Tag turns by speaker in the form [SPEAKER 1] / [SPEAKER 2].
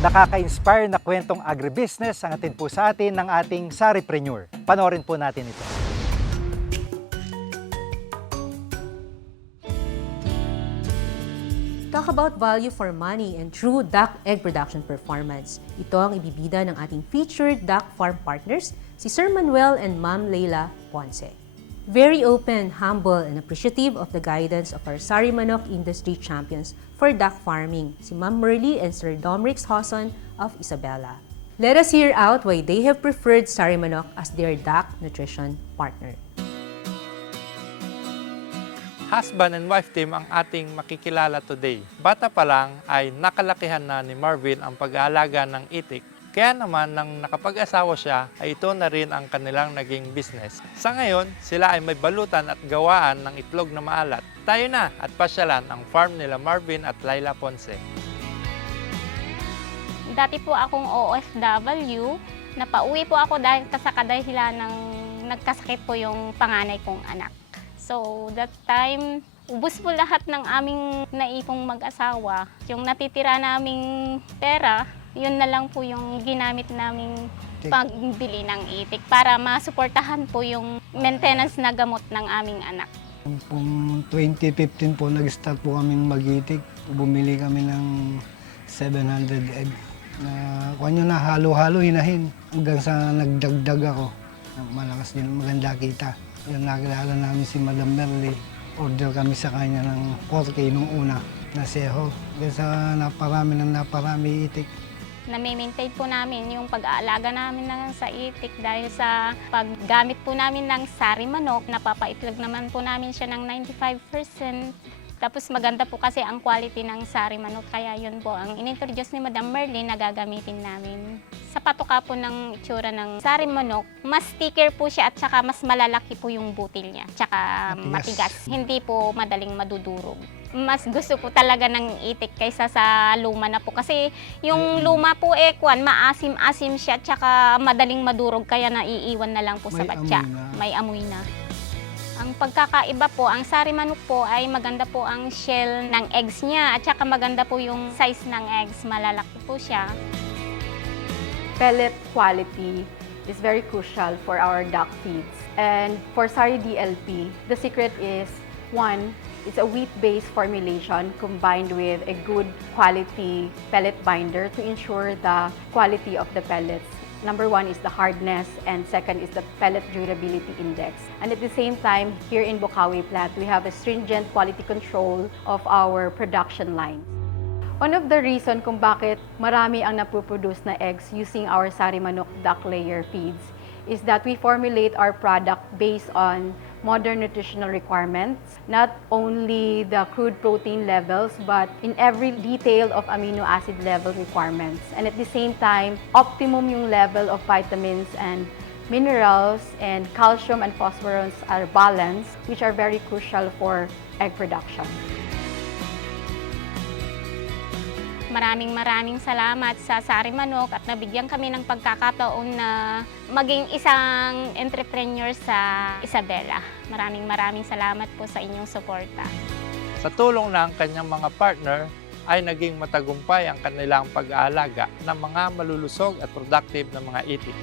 [SPEAKER 1] Nakaka-inspire na kwentong agribusiness ang atid po sa atin ng ating Saripreneur. Panorin po natin ito.
[SPEAKER 2] Talk about value for money and true duck egg production performance. Ito ang ibibida ng ating featured duck farm partners, si Sir Manuel and Ma'am Leila Ponce. Very open, humble, and appreciative of the guidance of our Sari Manok industry champions for duck farming, si Ma'am Merly and Sir Domrix Hoson of Isabela. Let us hear out why they have preferred Sari Manok as their duck nutrition partner.
[SPEAKER 3] husband and wife team ang ating makikilala today. Bata pa lang ay nakalakihan na ni Marvin ang pag-aalaga ng itik. Kaya naman nang nakapag-asawa siya ay ito na rin ang kanilang naging business. Sa ngayon, sila ay may balutan at gawaan ng itlog na maalat. Tayo na at pasyalan ang farm nila Marvin at Laila Ponce.
[SPEAKER 4] Dati po akong OFW, napauwi po ako dahil sa kadahilan ng nagkasakit po yung panganay kong anak. So that time, ubos po lahat ng aming naipong mag-asawa. Yung natitira naming pera, yun na lang po yung ginamit naming pagbili ng itik para masuportahan po yung maintenance na gamot ng aming anak.
[SPEAKER 5] Kung 2015 po, nag-start po kaming magitik. Bumili kami ng 700 egg. Na, kung ano na, halo-halo, hinahin. Hanggang sa nagdagdag ako. Malakas din, maganda kita. Yan, nakilala namin si Madam Merly. Order kami sa kanya ng 4K nung una na seho. Hanggang sa naparami ng naparami itik.
[SPEAKER 4] Nami-maintain po namin yung pag-aalaga namin ng sa itik dahil sa paggamit po namin ng sari manok, napapaitlog naman po namin siya ng 95%. Tapos maganda po kasi ang quality ng sari manok, kaya yun po ang inintroduce ni Madam Merlin na gagamitin namin. Sa patuka po ng itsura ng sari manok, mas sticker po siya at saka mas malalaki po yung butil niya, tsaka
[SPEAKER 5] matigas.
[SPEAKER 4] Hindi po madaling madudurog. Mas gusto po talaga ng itik kaysa sa luma na po kasi yung luma po eh, kwan, maasim-asim siya tsaka madaling madurog kaya naiiwan na lang po sa
[SPEAKER 5] May
[SPEAKER 4] batya.
[SPEAKER 5] amoy na.
[SPEAKER 4] May amoy na. Ang pagkakaiba po, ang sari manok po ay maganda po ang shell ng eggs niya at saka maganda po yung size ng eggs, malalaki po siya.
[SPEAKER 6] pellet quality is very crucial for our duck feeds. And for Sari DLP, the secret is one, it's a wheat-based formulation combined with a good quality pellet binder to ensure the quality of the pellets. Number one is the hardness, and second is the pellet durability index. And at the same time, here in Bukawi plant, we have a stringent quality control of our production line. One of the reason kung bakit marami ang napoproduce na eggs using our Sari Manok duck layer feeds is that we formulate our product based on modern nutritional requirements, not only the crude protein levels, but in every detail of amino acid level requirements. And at the same time, optimum yung level of vitamins and minerals and calcium and phosphorus are balanced, which are very crucial for egg production.
[SPEAKER 4] Maraming maraming salamat sa Sari Manok at nabigyan kami ng pagkakataon na maging isang entrepreneur sa Isabela. Maraming maraming salamat po sa inyong suporta.
[SPEAKER 3] Sa tulong ng kanyang mga partner, ay naging matagumpay ang kanilang pag-aalaga ng mga malulusog at productive na mga itik.